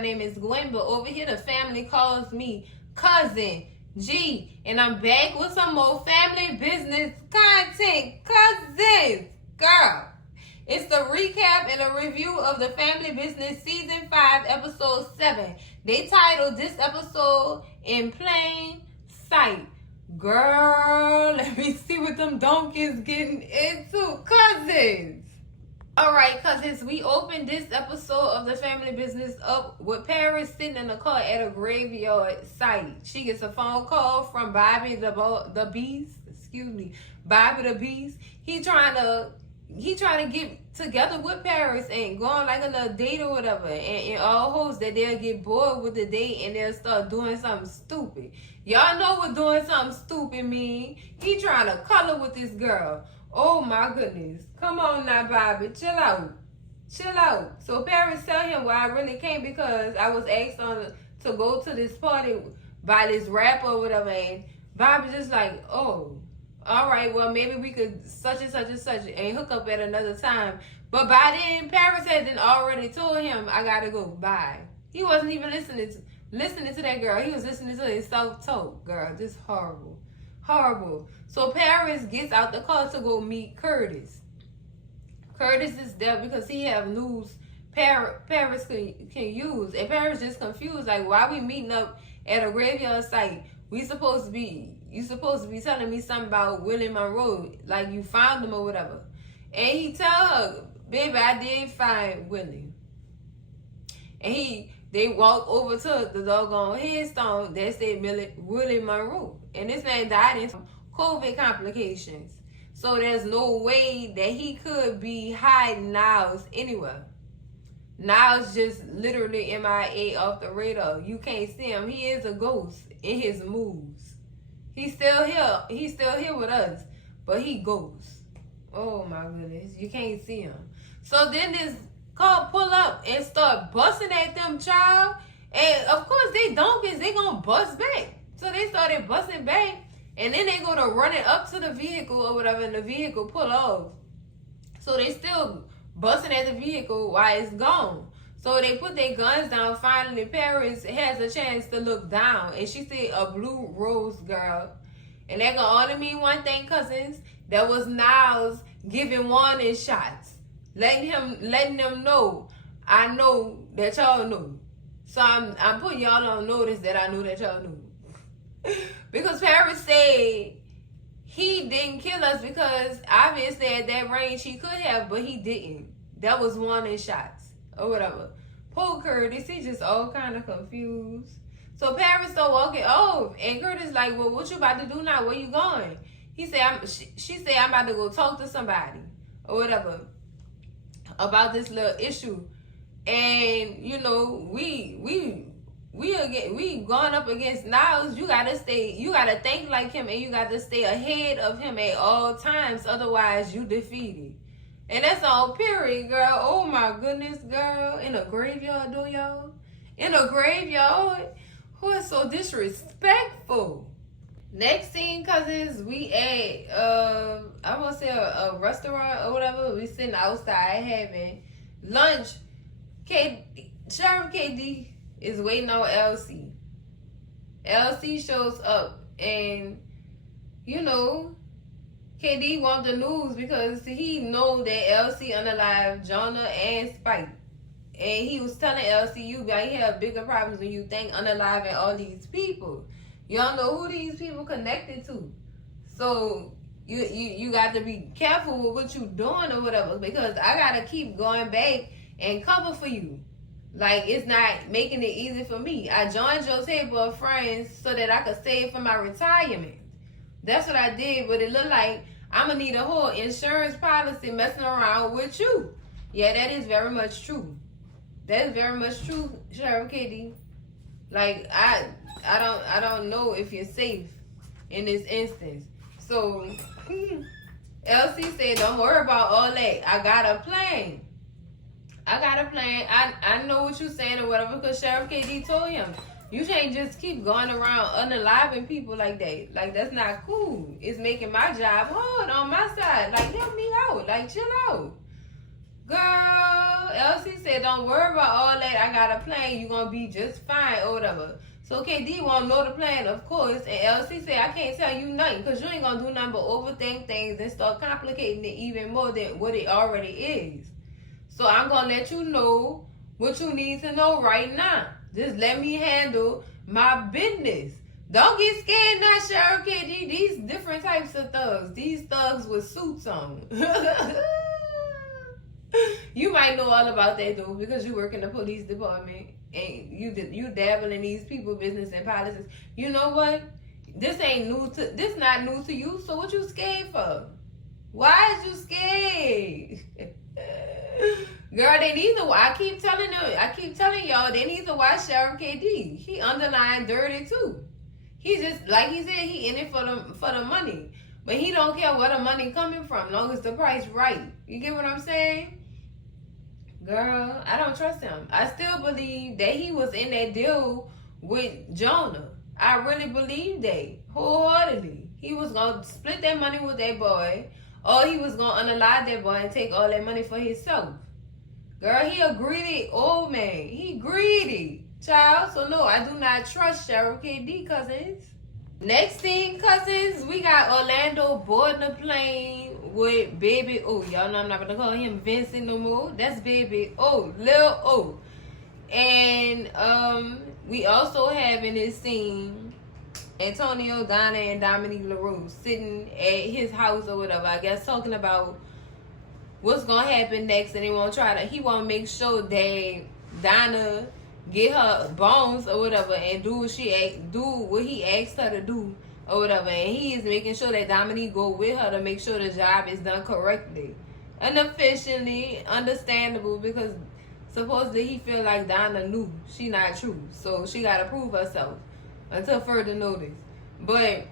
My name is Gwen, but over here the family calls me Cousin G. And I'm back with some more family business content. Cousins, girl. It's the recap and a review of the Family Business Season 5, Episode 7. They titled this episode In Plain Sight. Girl, let me see what them donkeys getting into. Cousins. Alright, cousins, we opened this episode of the Family Business up with Paris sitting in the car at a graveyard site. She gets a phone call from Bobby the Beast. Bobby the Beast. He trying to get together with Paris and go on like a little date or whatever, and all hopes that they'll get bored with the date and they'll start doing something stupid. Y'all know what doing something stupid mean. He trying to color with this girl. Oh my goodness. Come on now, Bobby. Chill out. So Paris tell him, well, I really can't because I was asked on to go to this party by this rapper or whatever, and Bobby just like, oh, all right, well, maybe we could such and such and hook up at another time. But by then, Paris had already told him, I gotta go. Bye. He wasn't even listening to that girl. He was listening to his self-talk. Girl, this horrible. So Paris gets out the car to go meet Curtis. Curtis is there because he have news Paris can use. And Paris just confused, like, why we meeting up at a graveyard site? You supposed to be telling me something about Willie Monroe, like you found him or whatever. And he tell her, baby, I did find Willie. And they walk over to the doggone headstone that said Willie Monroe. And this man died in COVID complications. So there's no way that he could be hiding Niles anywhere. Niles just literally MIA off the radar. You can't see him. He is a ghost in his moves. He's still here. He's still here with us. But he goes. Oh my goodness. You can't see him. So then this car pull up and start busting at them, child. And of course they donkeys, they gonna bust back. So they started busting back. And then they go to run it up to the vehicle or whatever, and the vehicle pull off. So they still busting at the vehicle while it's gone. So they put their guns down. Finally, Paris has a chance to look down. And she see a blue rose, girl. And that can only mean one thing, cousins. That was Niles giving warning shots. Letting them know, I know that y'all know. So I'm putting y'all on notice that I know that y'all know. Because Paris said he didn't kill us because obviously at that range he could have, but he didn't. That was warning shots or whatever. Poor Curtis, he just all kind of confused. So Paris start walking off, and Curtis like, well, what you about to do now? Where you going? He said, she said, I'm about to go talk to somebody or whatever about this little issue. And you know, we going up against Niles. You gotta think like him, and you gotta stay ahead of him at all times. Otherwise, you defeated. And that's all, period, girl. Oh my goodness, girl. In a graveyard, do y'all? In a graveyard? Who is so disrespectful? Next scene, cousins, we at I wanna say a restaurant or whatever. We sitting outside having lunch. Sheriff KD is waiting on LC. LC shows up, and you know, KD want the news because he know that LC unalive Donna and Spike. And he was telling LC, you guys have bigger problems when you think unaliving all these people. You don't know who these people connected to. So you got to be careful with what you doing or whatever, because I gotta keep going back and cover for you. Like, it's not making it easy for me. I joined your table of friends so that I could save for my retirement. That's what I did, but it looked like I'm going to need a whole insurance policy messing around with you. Yeah, that is very much true. That is very much true, Sheriff KD. Like, I don't know if you're safe in this instance. So, LC said, don't worry about all that. I got a plan. I know what you're saying or whatever, because Sheriff KD told him, you can't just keep going around unaliving people like that. Like, that's not cool. It's making my job hard on my side. Like, help me out. Like, chill out. Girl, Elsie said, don't worry about all that. I got a plan. You gonna be just fine or whatever. So KD want to know the plan, of course. And Elsie said, I can't tell you nothing because you ain't gonna do nothing but overthink things and start complicating it even more than what it already is. So I'm gonna let you know what you need to know right now. Just let me handle my business. Don't get scared now, Cheryl KD. These different types of thugs. These thugs with suits on. You might know all about that though because you work in the police department and you dabble in these people business and politics. You know what? This not new to you. So what you scared for? Why is you scared? Girl, they need to. I keep telling y'all they need to watch Sheriff KD. He underlined dirty too. He just like he said he in it for the money, but he don't care where the money coming from, long as the price right. You get what I'm saying? Girl, I don't trust him. I still believe that he was in that deal with Jonah. I really believe that wholeheartedly. He was gonna split that money with that boy, or he was gonna unalive that boy and take all that money for himself. Girl, he a greedy old man. He greedy, child. So no, I do not trust Sheriff KD, cousins. Next thing, cousins, we got Orlando boarding a plane with Baby O. Y'all know I'm not gonna call him Vincent no more. That's Baby O, Lil O. And we also have in this scene Antonio, Donna, and Dominique LaRue sitting at his house or whatever, I guess talking about what's gonna happen next, and he wanna make sure that Donna get her bones or whatever and do what he asked her to do or whatever, and he is making sure that Dominique go with her to make sure the job is done correctly and efficiently. Understandable, because supposedly he feel like Donna knew she not true, so she gotta prove herself until further notice. But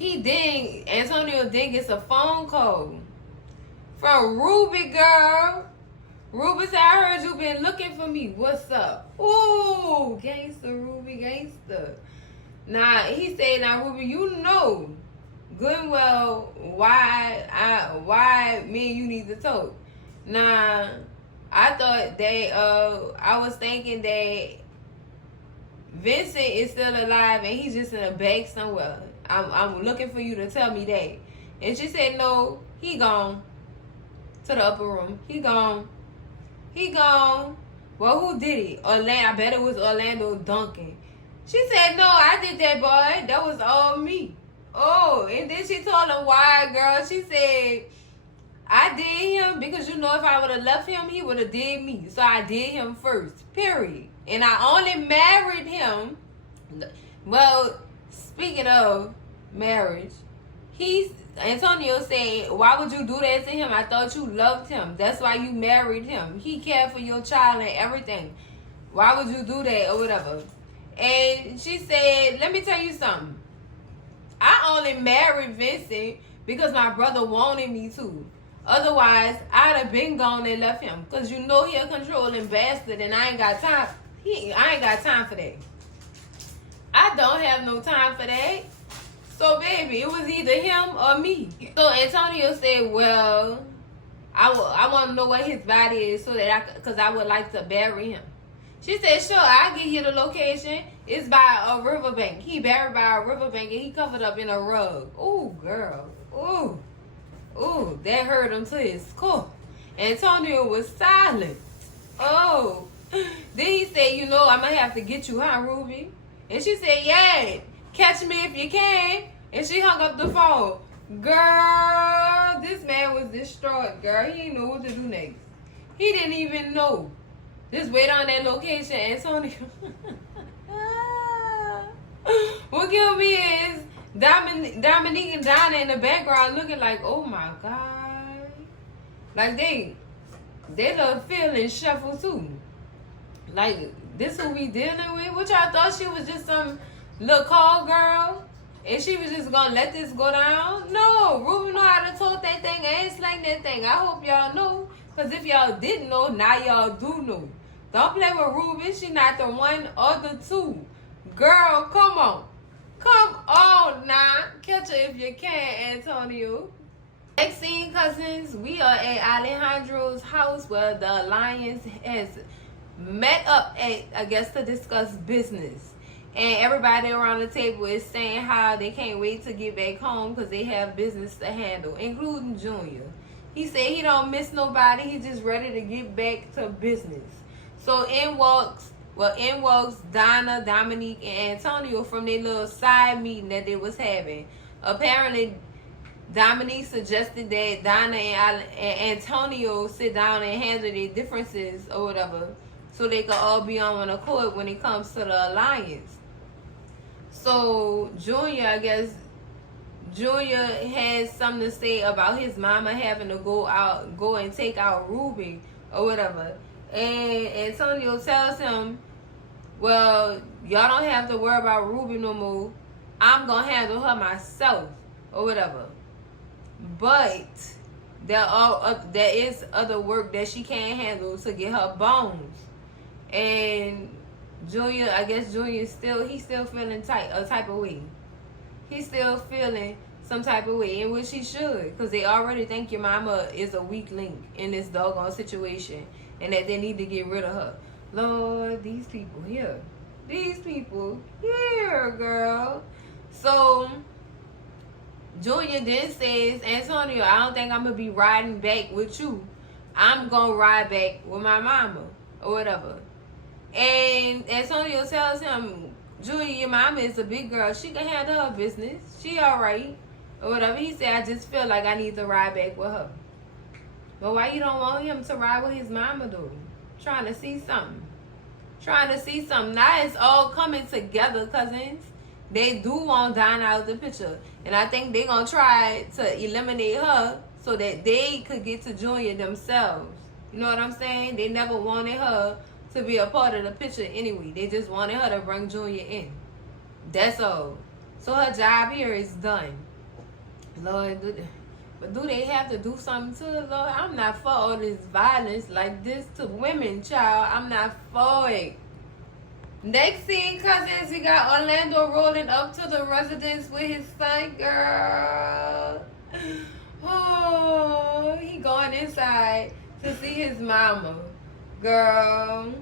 Antonio did get a phone call from Ruby, girl. Ruby said, I heard you been looking for me. What's up? Ooh, gangster, Ruby, gangster. Nah, he said, now Ruby, you know good and well why me and you need to talk. Nah, I thought that I was thinking that Vincent is still alive and he's just in a bag somewhere. I'm looking for you to tell me that. And she said, no, he gone to the upper room. He gone. Well, who did it? Orlando. I bet it was Orlando Duncan. She said, no, I did that, boy. That was all me. Oh, and then she told him why, girl. She said, I did him because, if I would have left him, he would have did me. So I did him first, period. And I only married him. Well, speaking of marriage, Antonio said, why would you do that to him? I thought you loved him. That's why you married him. He cared for your child and everything. Why would you do that or whatever? And she said, let me tell you something. I only married Vincent because my brother wanted me to. Otherwise, I'd have been gone and left him. Because he a controlling bastard and I ain't got time. I ain't got time for that. I don't have no time for that. So, baby, it was either him or me. So, Antonio said, well, I want to know where his body is because I would like to bury him. She said, sure, I'll give you the location. It's by a riverbank. He buried by a riverbank and he covered up in a rug. Ooh, girl. Ooh, that hurt him to his core. Antonio was silent. Oh. Then he said, I'm going to have to get you, huh, Ruby? And she said, yeah. Catch me if you can. And she hung up the phone. Girl, this man was distraught, girl. He didn't know what to do next. He didn't even know. Just wait on that location, Antonio. What killed me is Dominique and Donna in the background looking like, oh my God. Like they love feeling shuffle too. Like, this who we dealing with? What y'all thought she was just some little call girl and she was just gonna let this go down? No, Ruby know how to talk that thing and slang that thing. I hope y'all know, because if y'all didn't know, now y'all do know. Don't play with Ruby. She not the one or the two. Girl, come on now. Catch her if you can, Antonio. Next scene, cousins, we are at Alejandro's house where the alliance has met up at, I guess, to discuss business. And everybody around the table is saying how they can't wait to get back home because they have business to handle, including Junior. He said he don't miss nobody. He's just ready to get back to business. So in walks Donna, Dominique, and Antonio from their little side meeting that they was having. Apparently, Dominique suggested that Donna and Antonio sit down and handle their differences or whatever, so they could all be on one accord when it comes to the alliance. So Junior has something to say about his mama having to go and take out Ruby or whatever. And Antonio tells him, well, y'all don't have to worry about Ruby no more. I'm going to handle her myself or whatever. But there is other work that she can't handle to get her bones. And Junior, he's still feeling a type of way. He's still feeling some type of way, in which he should, because they already think your mama is a weak link in this doggone situation, and that they need to get rid of her. Lord, these people here, girl. So Junior then says, Antonio, I don't think I'm gonna be riding back with you. I'm gonna ride back with my mama or whatever. And Antonio tells him, Junior, your mama is a big girl. She can handle her business. She all right. Or whatever. He said, I just feel like I need to ride back with her. But why you don't want him to ride with his mama, though? Trying to see something. Now it's all coming together, cousins. They do want Donna out the picture. And I think they're going to try to eliminate her so that they could get to Junior themselves. You know what I'm saying? They never wanted her to be a part of the picture anyway. They just wanted her to bring Junior in. That's all. So her job here is done. Lord, but do they have to do something to it, Lord? I'm not for all this violence like this to women, child. I'm not for it. Next scene, cousins, we got Orlando rolling up to the residence with his son, girl. Oh, he going inside to see his mama, girl.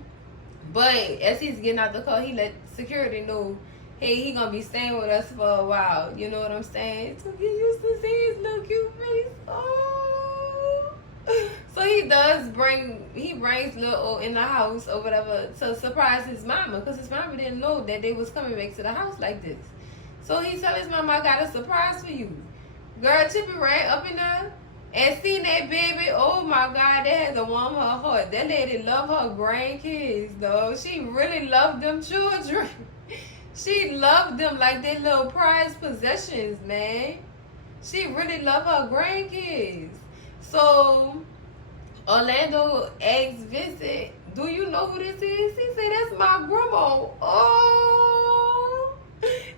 But as he's getting out the car, he let security know, hey, he gonna be staying with us for a while. You know what I'm saying? To get used to see his little cute face. Oh. So he brings Lil in the house or whatever to surprise his mama, because his mama didn't know that they was coming back to the house like this. So he told his mama, I got a surprise for you. Girl, Chippy ran up in there and seen that baby. Oh my God, that had to warm her heart. That lady loved her grandkids, though. She really loved them children. She loved them like their little prized possessions, man. She really loved her grandkids. So Orlando asked Vincent, do you know who this is? He said, that's my grandma. Oh.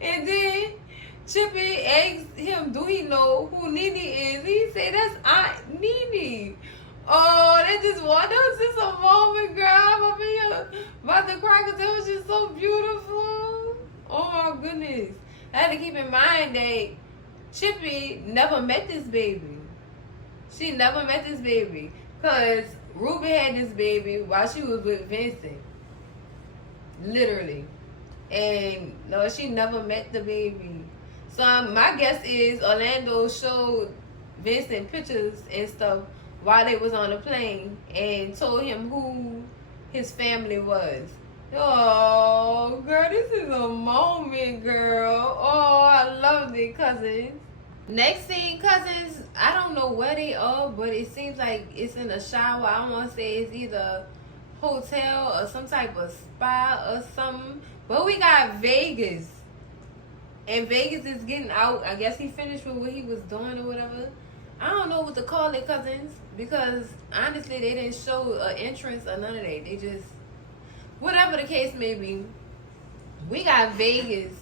And then Chippy asked him, do he know who Nene is? He said, that's Aunt Nene. Oh, that was just a moment, girl. I'm up here about to cry because it was just so beautiful. Oh my goodness. I had to keep in mind that Chippy never met this baby. She never met this baby. Because Ruby had this baby while she was with Vincent. Literally. And no, she never met the baby. So my guess is Orlando showed Vincent pictures and stuff while they was on the plane and told him who his family was. Oh, girl, this is a moment, girl. Oh, I loved it, cousins. Next scene, cousins, I don't know where they are, but it seems like it's in a shower. I don't want to say it's either hotel or some type of spa or something. But we got Vegas. And Vegas is getting out. I guess he finished with what he was doing or whatever. I don't know what to call it, cousins, because honestly, they didn't show an entrance or none of that. They just, whatever the case may be, we got Vegas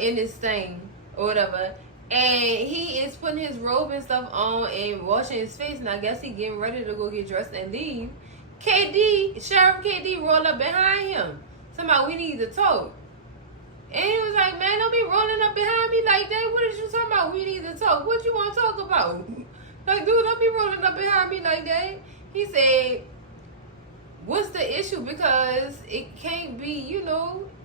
in this thing or whatever. And he is putting his robe and stuff on and washing his face. And I guess he getting ready to go get dressed and leave. Sheriff KD rolled up behind him. Somehow we need to talk. And he was like, man, don't be rolling up behind me like that. What is you talking about? We need to talk. What you want to talk about? Like, dude, don't be rolling up behind me like that. He said, what's the issue? Because it can't be,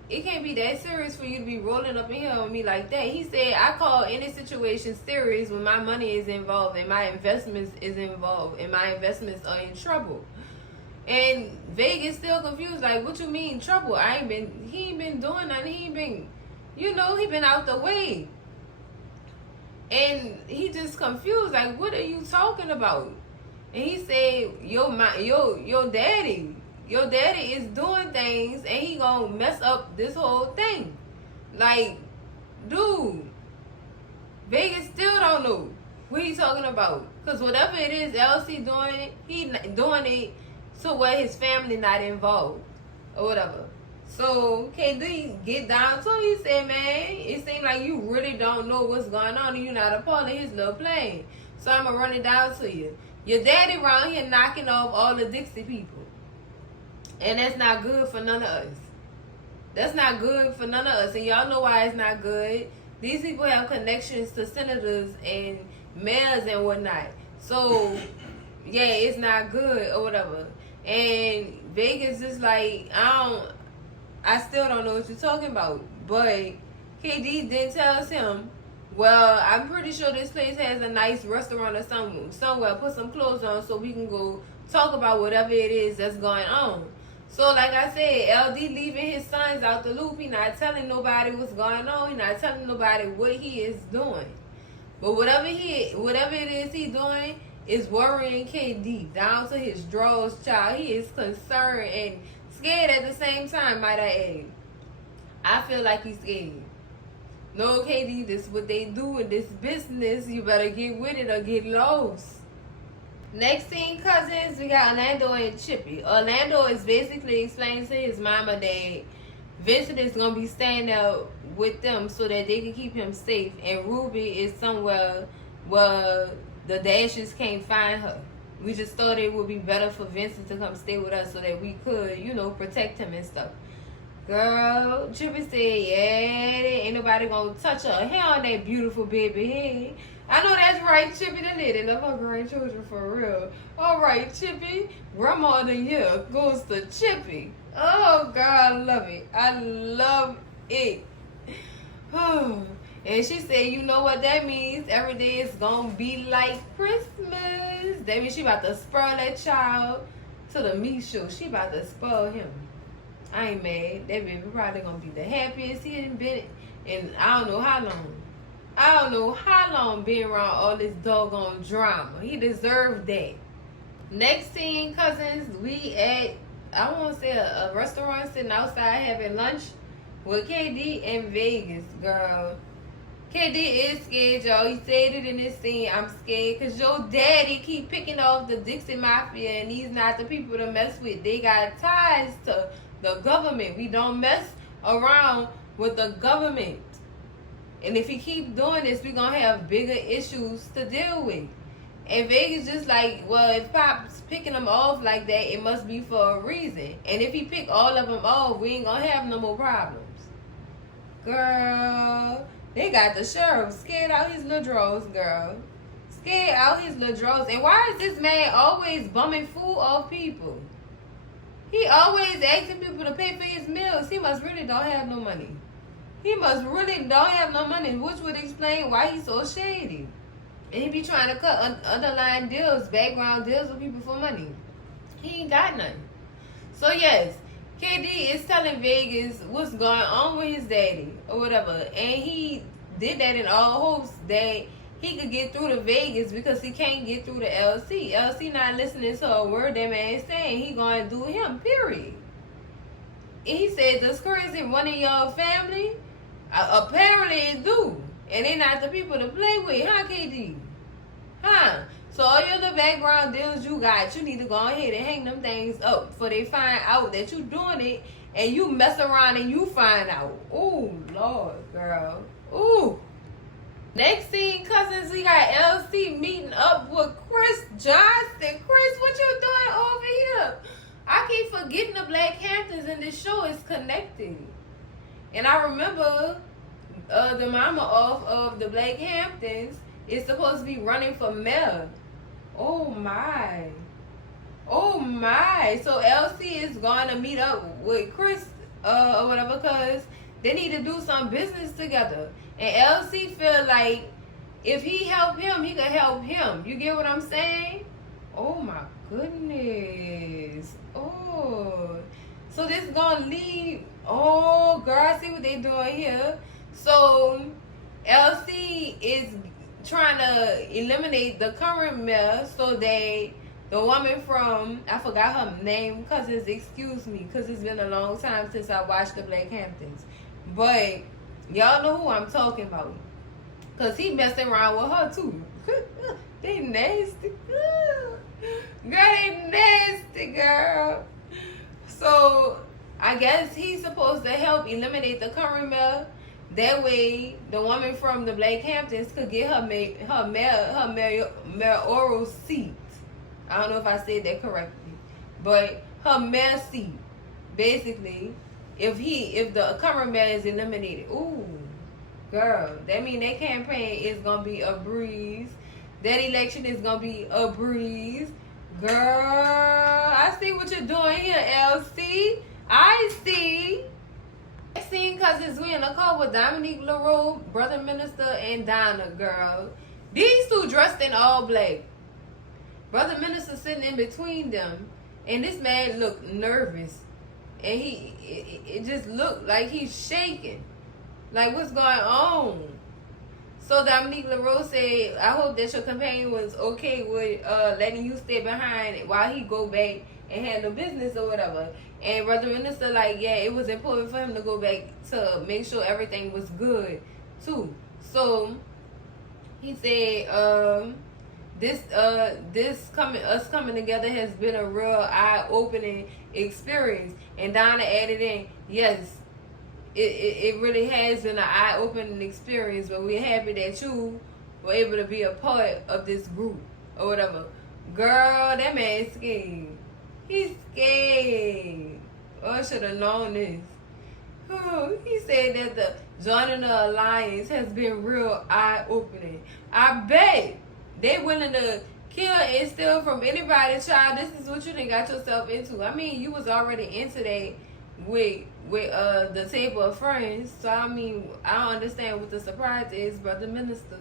it can't be that serious for you to be rolling up in here on me like that. He said, I call any situation serious when my money is involved and my investments is involved and my investments are in trouble. And Vegas still confused, like, what you mean trouble? He ain't been doing nothing. He ain't been, he been out the way. And he just confused, like, what are you talking about? And he said, your daddy is doing things and he gonna mess up this whole thing. Like, dude, Vegas still don't know what he talking about. Because whatever it is LC doing, he doing it to where his family not involved or whatever. So KD get down to him. He said, man, it seems like you really don't know what's going on and you're not a part of his little plan. So I'm going to run it down to you. Your daddy around here knocking off all the Dixie people. And that's not good for none of us. That's not good for none of us. And y'all know why it's not good. These people have connections to senators and mayors and whatnot. So, yeah, it's not good or whatever. And Vegas is like, I still don't know what you're talking about. But KD then tells him, well, I'm pretty sure this place has a nice restaurant or somewhere. Put some clothes on so we can go talk about whatever it is that's going on. So, like I said, LD leaving his sons out the loop. He not telling nobody what's going on. He not telling nobody what he is doing. But whatever it is he doing is worrying KD down to his drawers, child. He is concerned and scared at the same time, might I add. I feel like he's scared. No, KD, this is what they do in this business. You better get with it or get lost. Next scene, cousins, we got Orlando and Chippy. Orlando is basically explaining to his mama that Vincent is going to be staying out with them so that they can keep him safe. And Ruby is somewhere where the Dashes can't find her. We just thought it would be better for Vincent to come stay with us so that we could, protect him and stuff. Girl, Chippy said, yeah, ain't nobody gonna touch her hair on that beautiful baby head. I know that's right, Chippy. The lady love her grandchildren for real. All right, Chippy. Grandma of the year goes to Chippy. Oh, God, I love it. I love it. Oh. And she said, you know what that means? Every day is gonna be like Christmas. That means she about to spoil that child to the meat show. She about to spoil him. I ain't mad. That baby probably gonna be the happiest he ain't been in I don't know how long. I don't know how long being around all this doggone drama. He deserved that. Next scene, cousins, we at, I want to say a restaurant sitting outside having lunch with KD and Vegas, girl. KD is scared, y'all. He said it in this scene. I'm scared because your daddy keep picking off the Dixie Mafia and these not the people to mess with. They got ties to the government. We don't mess around with the government. And if he keep doing this, we're going to have bigger issues to deal with. And Vegas just like, well, if Pop's picking them off like that, it must be for a reason. And if he pick all of them off, we ain't going to have no more problems. Girl, they got the sheriff scared out his little drawers, girl. Scared out his little drawers. And why is this man always bumming food off people? He always asking people to pay for his meals. He must really don't have no money. He must really don't have no money, which would explain why he's so shady. And he be trying to cut underlying deals, background deals with people for money. He ain't got nothing. So yes, KD is telling Vegas what's going on with his daddy or whatever. And he did that in all hopes that he could get through to Vegas because he can't get through to LC. LC not listening to a word that man is saying. He gonna do him, period. And he said, does crazy one in your family? Apparently it do. And they not the people to play with, huh, KD? Huh? So all your little background deals you got, you need to go ahead and hang them things up before they find out that you doing it and you mess around and you find out. Ooh, Lord, girl. Ooh. Next scene, cousins, we got LC meeting up with Chris Johnson. Chris, what you doing over here? I keep forgetting the Black Hamptons and this show is connected. And I remember the mama off of the Black Hamptons is supposed to be running for mayor Oh my. Oh my. So LC is going to meet up with Chris or whatever, because they need to do some business together. And LC feel like if he help him, he can help him. You get what I'm saying? Oh my goodness. Oh. So this is gonna lead. Oh girl, I see what they doing here. So LC is trying to eliminate the current mayor so that the woman from, I forgot her name, cousins, excuse me, because it's been a long time since I watched the Black Hamptons. But y'all know who I'm talking about. Because he messing around with her too. They nasty. Girl, they nasty, girl. So I guess he's supposed to help eliminate the current mayor. That way, the woman from the Black Hamptons could get her mayoral seat. I don't know if I said that correctly, but her mayor seat, basically, if the current mayor is eliminated. Ooh, girl, that means that campaign is gonna be a breeze. That election is gonna be a breeze. Girl, I see what you're doing here, LC. I see. Next scene, cousins, we in a call with Dominique LaRue, brother minister, and Donna, girl. These two dressed in all black. Brother minister sitting in between them, and this man looked nervous, and it just looked like he's shaking. Like, what's going on? So Dominique LaRue said, I hope that your companion was okay with letting you stay behind while he go back and handle business or whatever. And brother minister, like, yeah, it was important for him to go back to make sure everything was good too. So he said, us coming together has been a real eye-opening experience. And Donna added in, yes, it really has been an eye-opening experience, but we're happy that you were able to be a part of this group or whatever. Girl, that man's scared. He's scared. Oh, I should have known this. Oh, he said that the joining the alliance has been real eye-opening. I bet they willing to kill and steal from anybody, child. This is what you done got yourself into. I mean, you was already into that with the table of friends. So I mean, I don't understand what the surprise is, brother minister.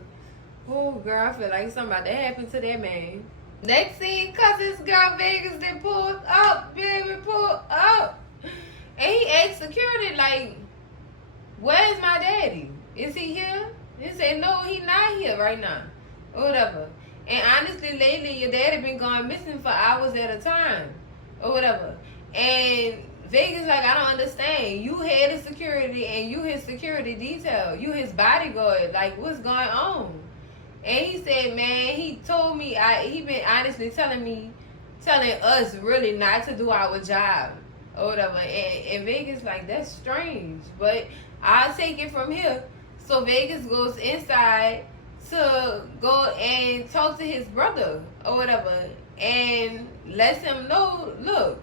Oh girl, I feel like something about to happen to that man. Next scene, cousins, girl, Vegas, they pulled up, baby, pulled up. And he asked security, like, where's my daddy? Is he here? He said, no, he not here right now. Or whatever. And honestly, lately, your daddy been gone missing for hours at a time. Or whatever. And Vegas, like, I don't understand. You head of security and you his security detail. You his bodyguard. Like, what's going on? And he said, man, he told me, he been honestly telling us really not to do our job. Or whatever. And Vegas, like, that's strange. But I'll take it from here. So Vegas goes inside to go and talk to his brother or whatever. And lets him know, look,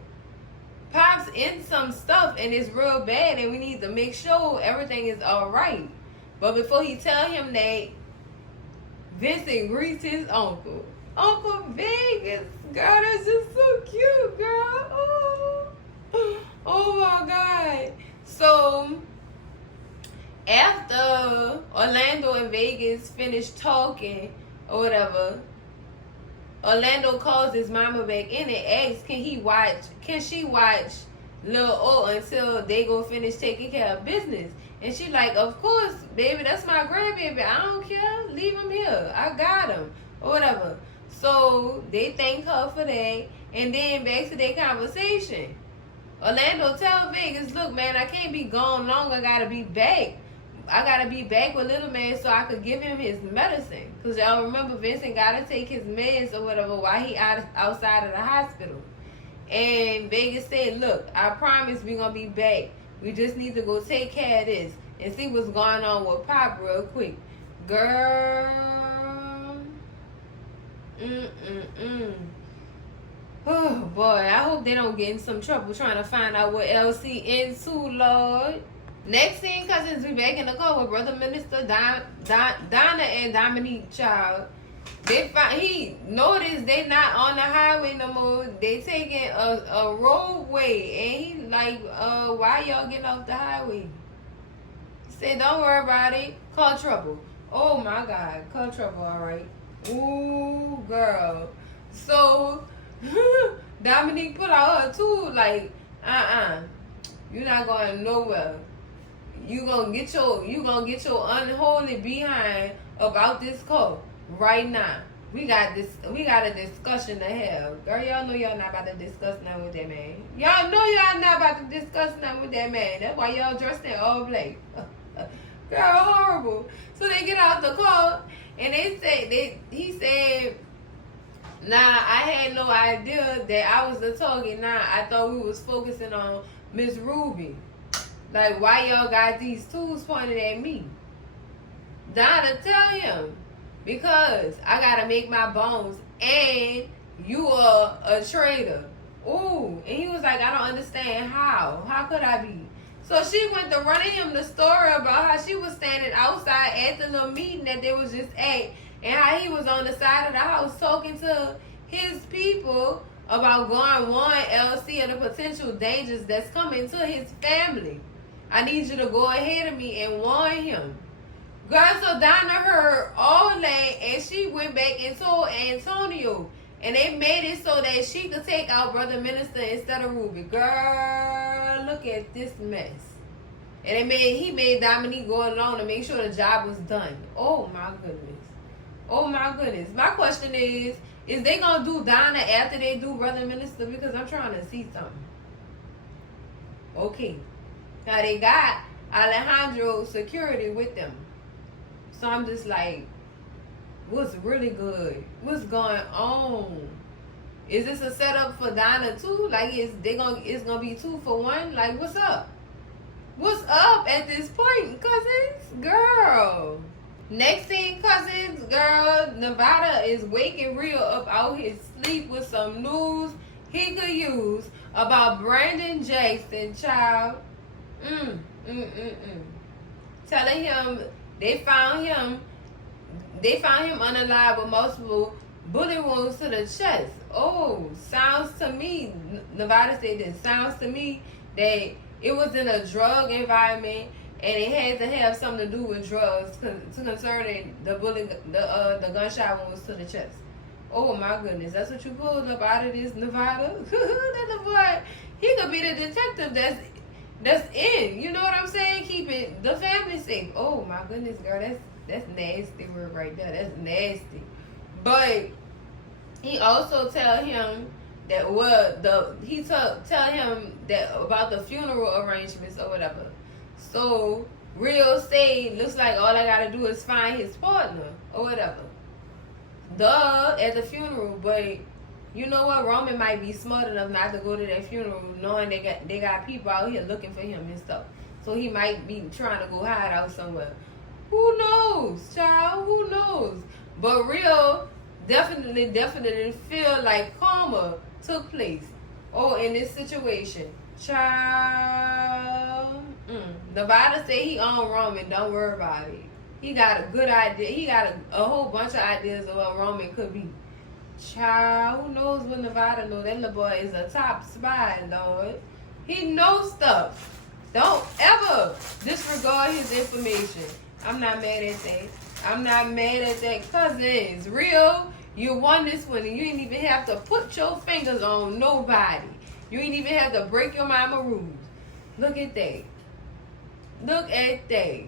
Pop's in some stuff and it's real bad and we need to make sure everything is alright. But before he tell him that, Vincent greets his uncle. Uncle Vegas. Girl, that's just so cute, girl. Oh my God. So after Orlando and Vegas finished talking or whatever, Orlando calls his mama back in and asks, can she watch Lil O until they go finish taking care of business? And she like, of course, baby, that's my grandbaby. I don't care. Leave him here. I got him. Or whatever. So they thank her for that. And then back to their conversation. Orlando tell Vegas, look, man, I can't be gone long. I gotta be back. I gotta be back with little man so I could give him his medicine. Because y'all remember Vincent gotta take his meds or whatever while he outside of the hospital. And Vegas said, look, I promise we gonna be back. We just need to go take care of this and see what's going on with Pop real quick. Girl. Oh boy, I hope they don't get in some trouble trying to find out what LC into, Lord. Next scene, cousins, we back in the car with brother minister Donna and Dominique, child. He noticed they not on the highway no more. They taking a roadway, and he like, why y'all getting off the highway? He said, don't worry about it. Call trouble. Oh my God, call trouble. All right. Ooh, girl. So Dominique put out her too. Like, you're not going nowhere. You gonna get your unholy behind about this call right now. We got a discussion to have. Girl, y'all know y'all not about to discuss nothing with that man. Y'all know y'all not about to discuss nothing with that man. That's why y'all dressed in all black. Girl, horrible. So they get out the car and he said, nah, I had no idea that I was the target. Nah, I thought we was focusing on Miss Ruby. Like, why y'all got these tools pointed at me? Donna, tell him, because I gotta make my bones, and you are a traitor. Ooh, and he was like, I don't understand how. How could I be? So she went to running him the story about how she was standing outside at the little meeting that they was just at, and how he was on the side of the house talking to his people about going warn LC of the potential dangers that's coming to his family. I need you to go ahead of me and warn him. Girl, so Donna heard all that, and she went back and told Antonio. And they made it so that she could take out Brother Minister instead of Ruby. Girl, look at this mess. And he made Dominique go along to make sure the job was done. Oh my goodness. Oh my goodness. My question is they going to do Donna after they do Brother Minister? Because I'm trying to see something. Okay. Now they got Alejandro security with them. So I'm just like, what's really good? What's going on? Is this a setup for Donna too? Like it's gonna be 2 for 1? Like what's up? What's up at this point, cousins? Girl. Next thing, cousins, girl, Nevada is waking real up out his sleep with some news he could use about Brandon Jackson, child. Telling him they found him unalive with multiple bullet wounds to the chest. Oh, sounds to me, Nevada said this, sounds to me that it was in a drug environment and it had to have something to do with drugs concerning the gunshot wounds to the chest. Oh my goodness, that's what you pulled up out of this, Nevada? That boy, he could be the detective that's in, you know what I'm saying? Keeping the family safe. Oh my goodness, girl, that's nasty word right there. That's nasty. But he also tell him that tell him that about the funeral arrangements or whatever. So Real say looks like all I gotta do is find his partner or whatever. At the funeral, but you know what? Roman might be smart enough not to go to that funeral, knowing they got people out here looking for him and stuff. So he might be trying to go hide out somewhere. Who knows, child? Who knows? But Real definitely feel like karma took place. Oh, in this situation, child. Nevada say he on Roman. Don't worry about it. He got a good idea. He got a whole bunch of ideas of what Roman could be. Child, who knows what Nevada know? That little boy is a top spy, Lord. He knows stuff. Don't ever disregard his information. I'm not mad at that. I'm not mad at that. Cousins, Real, you won this one and you ain't even have to put your fingers on nobody. You ain't even have to break your mama rules. Look at that. Look at that.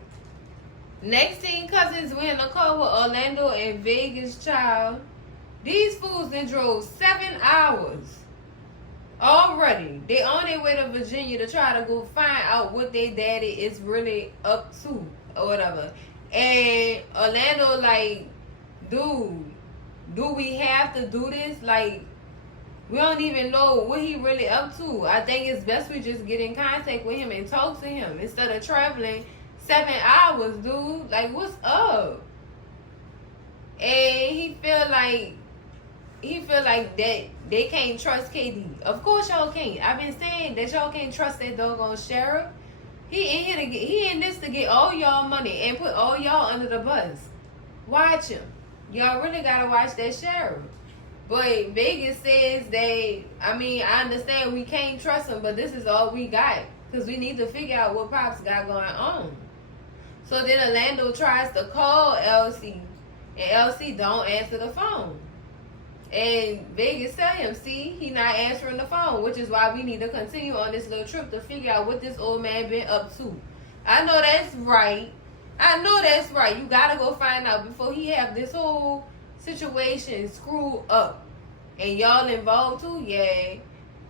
Next thing, cousins, we in the car with Orlando and Vegas, child. These fools then drove 7 hours already. They on their way to Virginia to try to go find out what their daddy is really up to or whatever. And Orlando like, dude, do we have to do this? Like, we don't even know what he really up to. I think it's best we just get in contact with him and talk to him instead of traveling 7 hours, dude. Like, what's up? And he feel like that they can't trust KD. Of course y'all can't. I've been saying that y'all can't trust that doggone sheriff. He in this to get all y'all money and put all y'all under the bus. Watch him. Y'all really gotta watch that sheriff. But Vegas says I understand we can't trust him, but this is all we got. Because we need to figure out what Pops got going on. So then Orlando tries to call LC, and LC don't answer the phone. And Vegas tell him, see, he not answering the phone, which is why we need to continue on this little trip to figure out what this old man been up to. I know that's right. You gotta go find out before he have this whole situation screwed up. And y'all involved too? Yeah.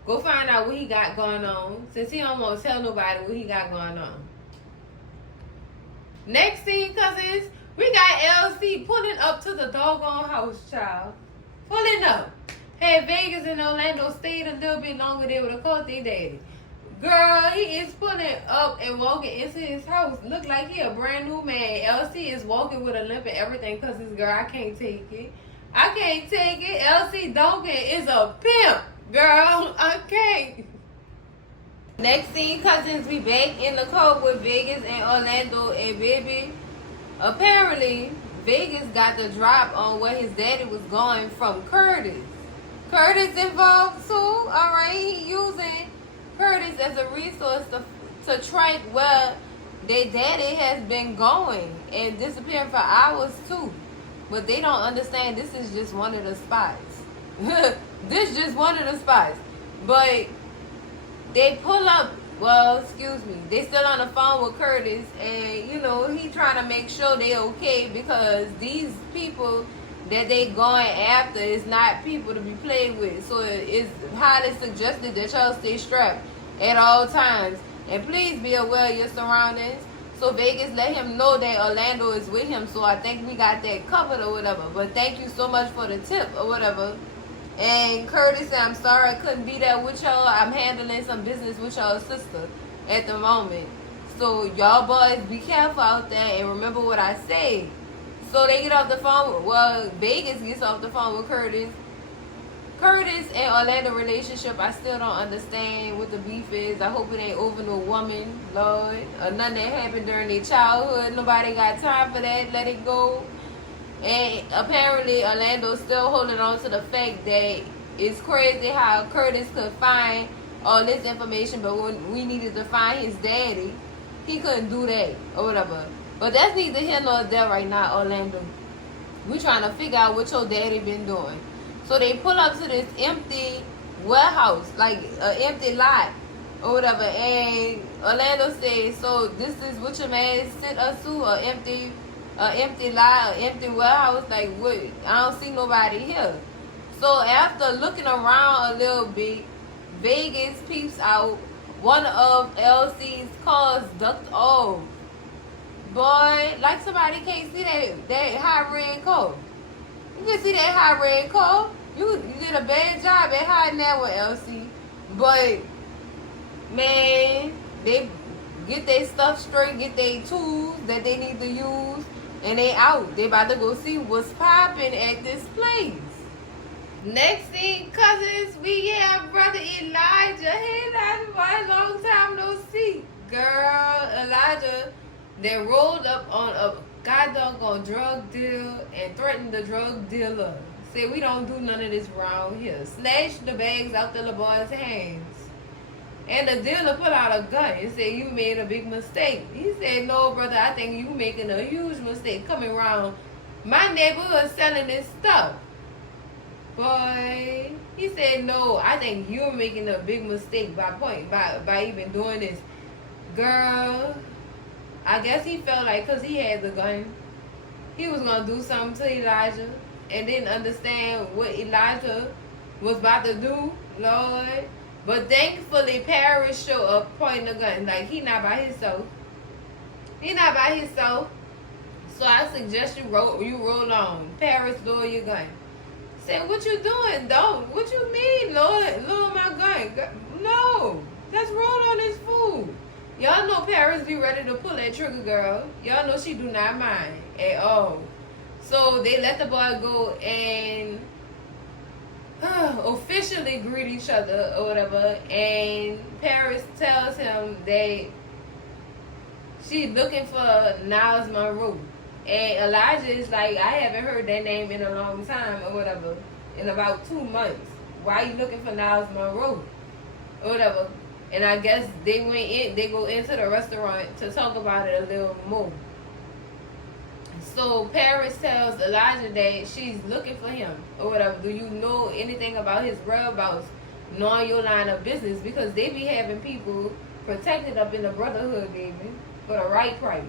Go find out what he got going on, since he don't want to tell nobody what he got going on. Next scene, cousins, we got LC pulling up to the doggone house, child. Pulling up. Had Vegas and Orlando stayed a little bit longer, they would have caught their daddy. Girl, he is pulling up and walking into his house. Look like he a brand new man. LC is walking with a limp and everything because his girl, I can't take it. I can't take it. LC Duncan is a pimp. Girl, I can't. Next scene, cousins, we back in the car with Vegas and Orlando, and baby, apparently Vegas got the drop on where his daddy was going from Curtis. Curtis involved too. Alright, he using Curtis as a resource to track where their daddy has been going and disappearing for hours too. But they don't understand this is just one of the spots. This just one of the spots. But they pull up, they still on the phone with Curtis, and he trying to make sure they okay, because these people that they going after is not people to be played with. So it's highly suggested that y'all stay strapped at all times, and please be aware of your surroundings. So Vegas let him know that Orlando is with him, so I think we got that covered or whatever. But thank you so much for the tip or whatever. And Curtis said, I'm sorry I couldn't be there with y'all. I'm handling some business with y'all sister at the moment. So y'all boys be careful out there and remember what I said. So they get off the phone. Well, Vegas gets off the phone with Curtis. Curtis and Orlando relationship, I still don't understand what the beef is. I hope it ain't over no woman, Lord. Or nothing that happened during their childhood. Nobody got time for that. Let it go. And apparently Orlando's still holding on to the fact that it's crazy how Curtis could find all this information, but when we needed to find his daddy, he couldn't do that or whatever. But that's neither here nor there right now, Orlando. We trying to figure out what your daddy been doing. So they pull up to this empty warehouse, like an empty lot or whatever, and Orlando says, so this is what your man sent us to, an empty lot, an empty warehouse, like what? I don't see nobody here. So after looking around a little bit, Vegas peeps out one of LC's cars ducked off. Boy, like somebody can't see that high red car. You can see that high red car. You did a bad job at hiding that one, LC. But man, they get their stuff straight, get their tools that they need to use, and they out. They about to go see what's popping at this place. Next thing, cousins, we have brother Elijah. Hey, Elijah, for a long time no see. Girl, Elijah, they rolled up on a goddamn drug deal and threatened the drug dealer. Said, we don't do none of this around here. Snatched the bags out the little boy's hands. And the dealer put out a gun and said, you made a big mistake. He said, no, brother, I think you making a huge mistake coming around my neighborhood selling this stuff. Boy, he said, no, I think you're making a big mistake by even doing this. Girl, I guess he felt like because he had the gun, he was going to do something to Elijah and didn't understand what Elijah was about to do, Lord. But thankfully, Paris showed up pointing the gun. Like, he not by himself. He not by himself. So I suggest you roll on. Paris, lower your gun. Said, what you doing? Don't. What you mean, lower my gun? No. Let's roll on this food. Y'all know Paris be ready to pull that trigger, girl. Y'all know she do not mind at all. So they let the boy go and officially greet each other or whatever. And Paris tells him that she's looking for Niles Monroe. And Elijah is like, I haven't heard that name in a long time or whatever. In about 2 months. Why you looking for Niles Monroe? Or whatever. And I guess they go into the restaurant to talk about it a little more. So Paris tells Elijah that she's looking for him or whatever. Do you know anything about his whereabouts? Knowing your line of business, because they be having people protected up in the brotherhood, baby, for the right price.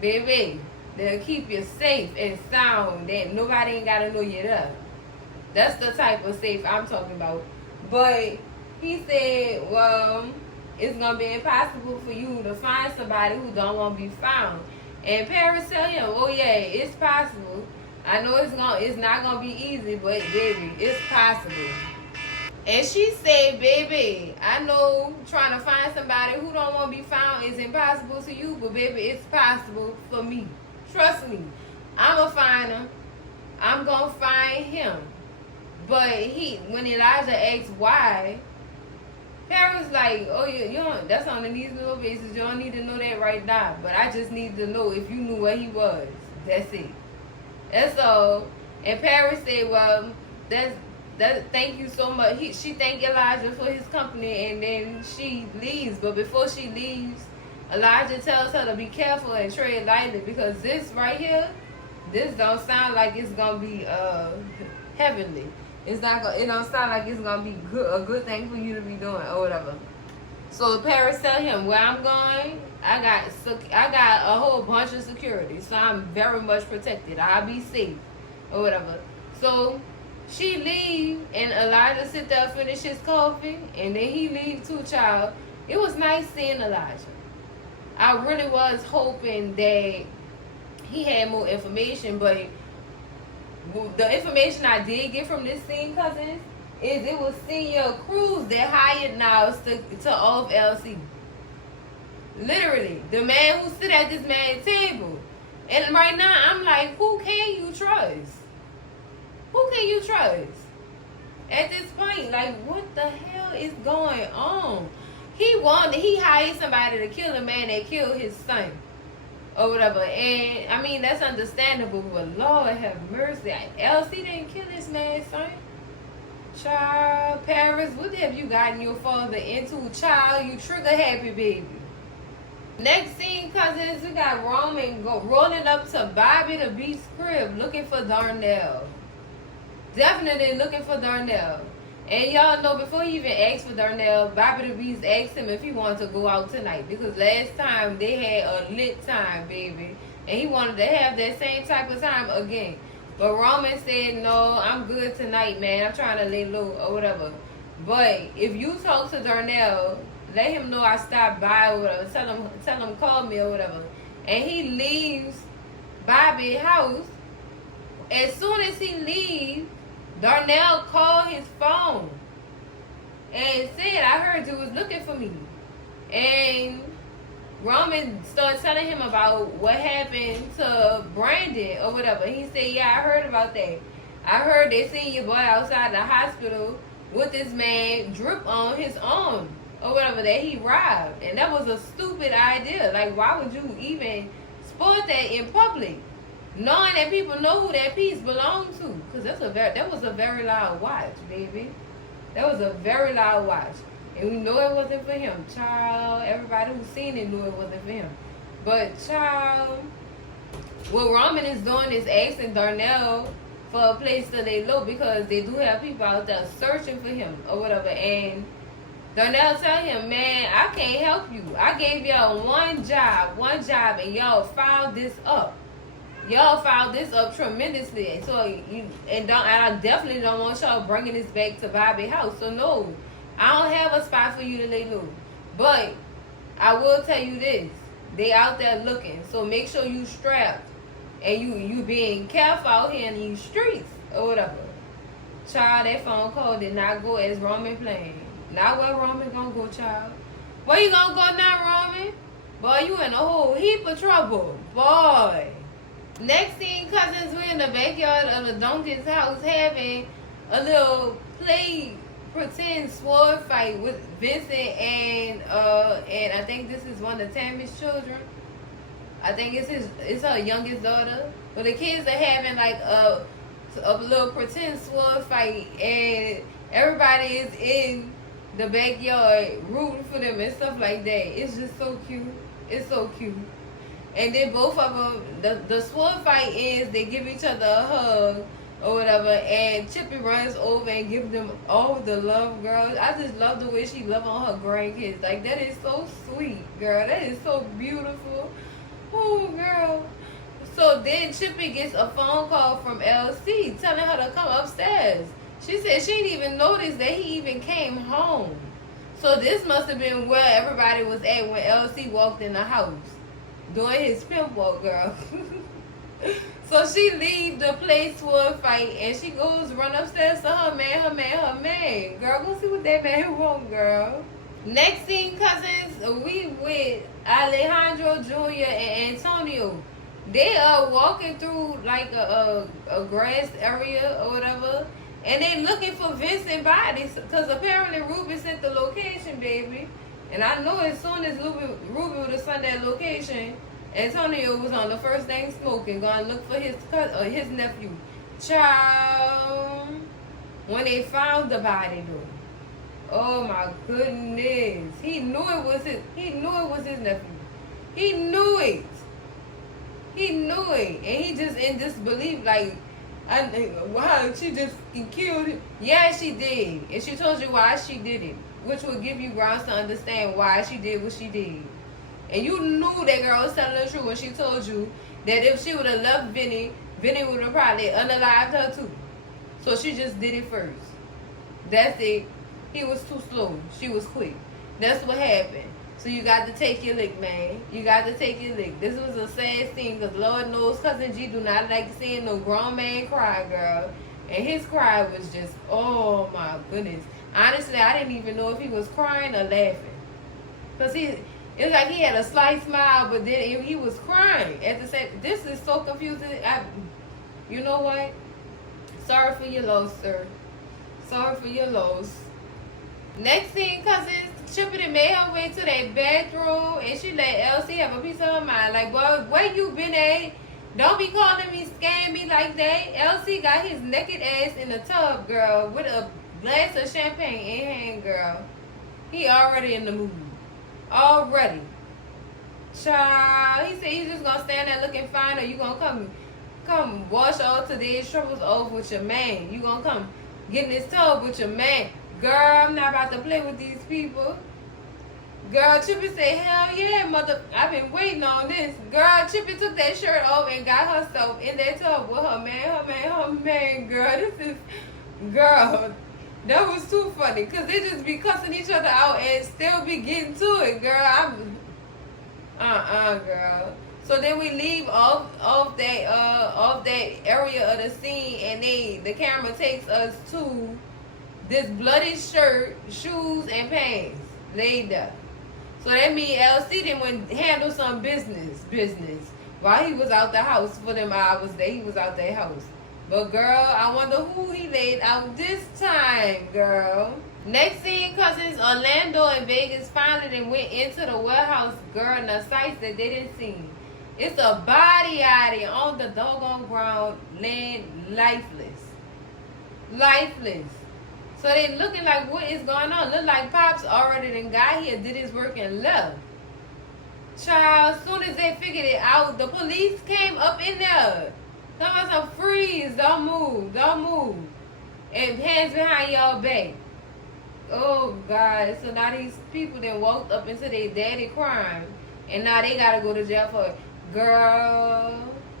Baby, they'll keep you safe and sound that nobody ain't gotta know you're there. That's the type of safe I'm talking about. But he said, well, it's gonna be impossible for you to find somebody who don't want to be found. And Paris tell him, oh yeah, it's possible. I know it's not gonna be easy, but baby, it's possible. And she said, baby, I know trying to find somebody who don't want to be found is impossible to you, but baby, it's possible for me. Trust me. I'm going to find him. I'm going to find him. But when Elijah asks why, Paris like, oh, you don't, that's on the needs and low basis. You don't need to know that right now. But I just need to know if you knew what he was. That's it. That's all. And Paris said, well, thank you so much. She thanked Elijah for his company, and then she leaves. But before she leaves, Elijah tells her to be careful and tread lightly, because this right here, this don't sound like it's gonna be heavenly. It don't sound like it's gonna be a good thing for you to be doing or whatever. So Paris tell him, where I'm going, I got a whole bunch of security, so I'm very much protected. I'll be safe or whatever. So she leave, and Elijah sit there, finish his coffee, and then he leave too, child. It was nice seeing Elijah. I really was hoping that he had more information, but the information I did get from this scene, cousins, is it was Senior Cruz that hired Niles to off LC. Literally, the man who sit at this man's table. And right now, I'm like, who can you trust? Who can you trust? At this point, like, what the hell is going on? He hired somebody to kill a man that killed his son. Or whatever. And, I mean, that's understandable, but Lord have mercy. LC didn't kill this man's son. Child, Paris, what have you gotten your father into? Child, you trigger happy baby. Next scene, cousins, we got Roman rolling up to Bobby the Beast's crib looking for Darnell. Definitely looking for Darnell. And y'all know, before he even asked for Darnell, Bobby the Beast asked him if he wanted to go out tonight. Because last time they had a lit time, baby. And he wanted to have that same type of time again. But Roman said, no, I'm good tonight, man. I'm trying to lay low or whatever. But if you talk to Darnell, let him know I stopped by or whatever. Tell him call me or whatever. And he leaves Bobby's house. As soon as he leaves, Darnell called his phone and said, I heard you was looking for me. And Roman started telling him about what happened to Brandon or whatever. He said, yeah, I heard about that. I heard they seen your boy outside the hospital with this man drip on his arm or whatever that he robbed. And that was a stupid idea. Like, why would you even sport that in public? Knowing that people know who that piece belonged to. Because that was a very loud watch, baby. That was a very loud watch. And we know it wasn't for him. Child, everybody who seen it knew it wasn't for him. But, child, what Roman is doing is asking Darnell for a place to lay low, because they do have people out there searching for him or whatever. And Darnell tell him, man, I can't help you. I gave y'all one job, and y'all filed this up. Y'all filed this up tremendously. So I definitely don't want y'all bringing this back to Bobby's house. So no, I don't have a spot for you to lay low. But I will tell you this: they out there looking. So make sure you strapped and you being careful out here in these streets or whatever. Child, that phone call did not go as Roman planned. Not where Roman gonna go, child. Where you gonna go now, Roman? Boy, you in a whole heap of trouble, boy. Next thing, cousins, we're in the backyard of the Duncan's house having a little pretend sword fight with Vincent and I think this is one of Tammy's children. I think it's her youngest daughter. But the kids are having like a little pretend sword fight, and everybody is in the backyard rooting for them and stuff like that. It's just so cute. It's so cute. And then both of them, the sword fight ends, they give each other a hug or whatever, and Chippy runs over and gives them all the love, girl. I just love the way she love on her grandkids. Like, that is so sweet, girl. That is so beautiful. Oh, girl. So then Chippy gets a phone call from LC telling her to come upstairs. She said she didn't even notice that he even came home. So this must have been where everybody was at when LC walked in the house. Doing his pimp walk, girl. So she leaves the place for a fight and she goes run upstairs to her man. Girl, go see what that man want, girl. Next scene, cousins, we with Alejandro Jr. and Antonio. They are walking through like a grass area or whatever, and they looking for Vincent bodies because apparently Ruby sent the location, baby. And I know as soon as Ruby would have sent that location, Antonio was on the first thing smoking, going to look for his nephew. Child, when they found the body, though, oh my goodness, he knew it was his nephew. He knew it. And he just in disbelief, like, wow, she just killed him. Yeah, she did. And she told you why she did it, which will give you grounds to understand why she did what she did. And you knew that girl was telling the truth when she told you that if she would have left Vinny would have probably unalived her too. So she just did it first. That's it. He was too slow. She was quick. That's what happened. So you got to take your lick, man. You got to take your lick. This was a sad scene because Lord knows Cousin G do not like seeing no grown man cry, girl. And his cry was just, oh my goodness. Honestly, I didn't even know if he was crying or laughing. Because it was like he had a slight smile, but then he was crying at the same. This is so confusing. You know what? Sorry for your loss, sir. Sorry for your loss. Next thing, cousins, Chippy made her way to that bathroom, and she let LC have a piece of her mind. Like, boy, where you been at? Don't be calling me, scamming me like that. LC got his naked ass in the tub, girl, with a glass of champagne in hand, girl. He already in the mood. Already. Child, he said he's just gonna stand there looking fine, or you gonna come wash all today's troubles off with your man. You gonna come get in this tub with your man. Girl, I'm not about to play with these people. Girl, Chippy said, hell yeah, mother. I've been waiting on this. Girl, Chippy took that shirt off and got herself in that tub with her man. Girl, this is, girl, that was too funny. Because they just be cussing each other out and still be getting to it, girl. Girl. So then we leave off that area of the scene, and the camera takes us to this bloody shirt, shoes, and pants laid up. So that means LC didn't went handle some business while he was out the house for them hours that he was out their house. But girl, I wonder who he laid out this time, girl. Next scene, cousins, Orlando and Vegas finally then went into the warehouse, girl, and the sights that they didn't see. It's a body out there on the doggone ground, laying lifeless. So they looking like, what is going on? Look like Pops already done got here, did his work and left. Child, as soon as they figured it out, the police came up in there. Talking about some freeze, don't move. And hands behind y'all back. Oh, God. So now these people then walked up into their daddy crime. And now they got to go to jail for it. Girl.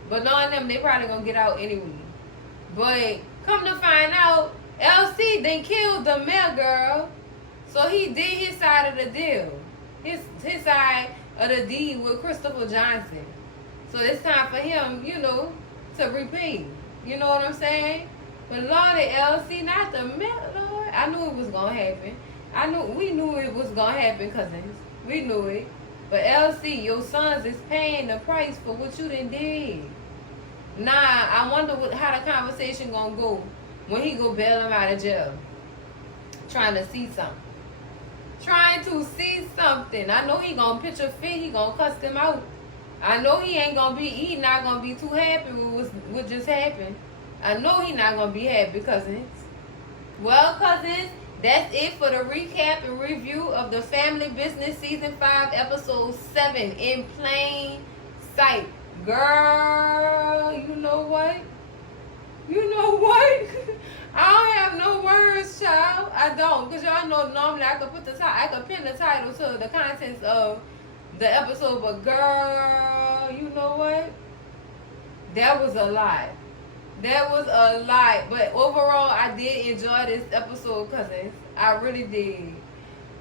But knowing them, they probably going to get out anyway. But come to find out, LC then killed the mail, girl. So he did his side of the deal. His side of the deed with Christopher Johnson. So it's time for him, to repay. You know what I'm saying? But Lord, the LC, not the mail, Lord. I knew it was going to happen. We knew it was going to happen, cousins. We knew it. But LC, your sons is paying the price for what you done did. Nah, I wonder how the conversation going to go when he go bail him out of jail. Trying to see something. I know he going to pitch a fit. He going to cuss them out. I know he not gonna be too happy with what just happened. I know he not gonna be happy, cousins. Well, cousins, that's it for the recap and review of the Family Business Season 5, Episode 7, In Plain Sight. Girl, you know what? You know what? I don't have no words, child. I don't, because y'all know normally I could pin the title to the contents of the episode, but girl, you know what? That was a lot. That was a lot. But overall, I did enjoy this episode, cousins. I really did.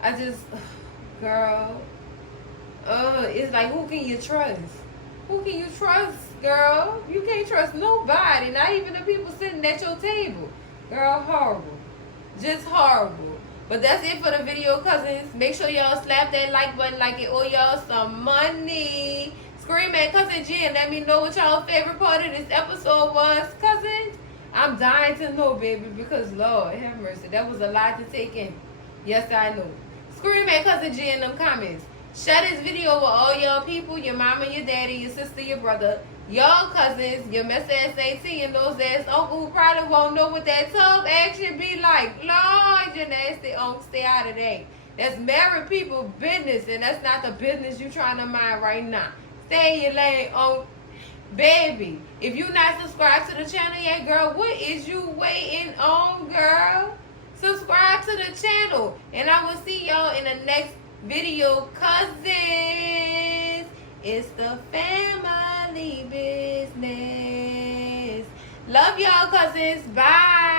I just, girl, it's like, who can you trust? Who can you trust, girl? You can't trust nobody, not even the people sitting at your table. Girl, horrible. Just horrible. But that's it for the video, cousins. Make sure y'all slap that like button like it owe y'all some money. Scream at Cousin G and let me know what y'all favorite part of this episode was, cousins. I'm dying to know, baby, because Lord have mercy, that was a lot to take in. Yes, I know. Scream at Cousin G in them comments. Share this video with all y'all people, your mama, your daddy, your sister, your brother, y'all cousins, your mess ass auntie, and those ass uncle who probably won't know what that tub action be like. Lord, your nasty uncle, stay out of that. That's married people business, and that's not the business you trying to mind right now. Stay in your lane, uncle. Baby, if you not subscribed to the channel yet, girl, what is you waiting on, girl? Subscribe to the channel, and I will see y'all in the next video, cousins. It's the family business. Love y'all, cousins. Bye.